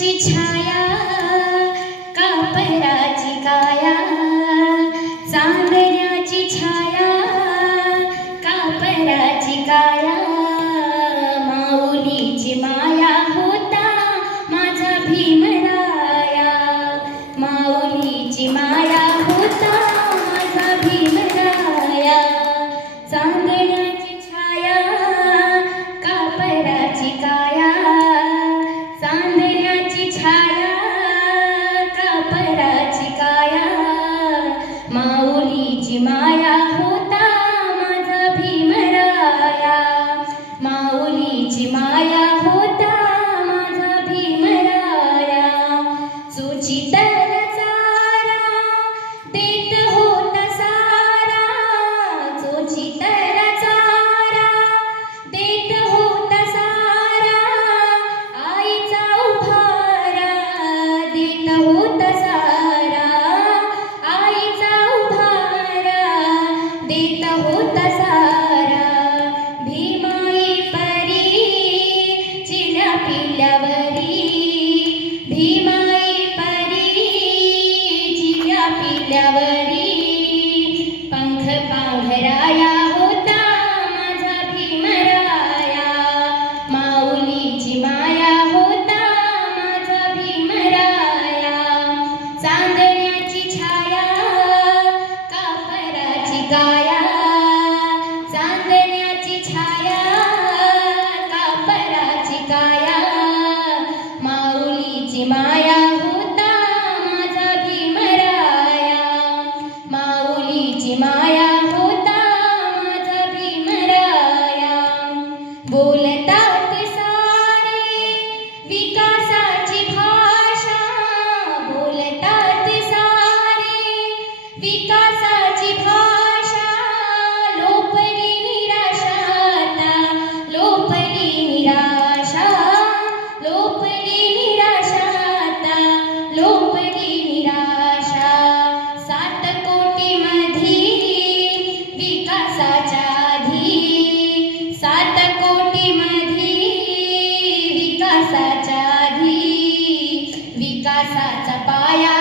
चांदण्याची छाया कापराची काया. muchísimas ശരായ बोलता विकासाचा पाया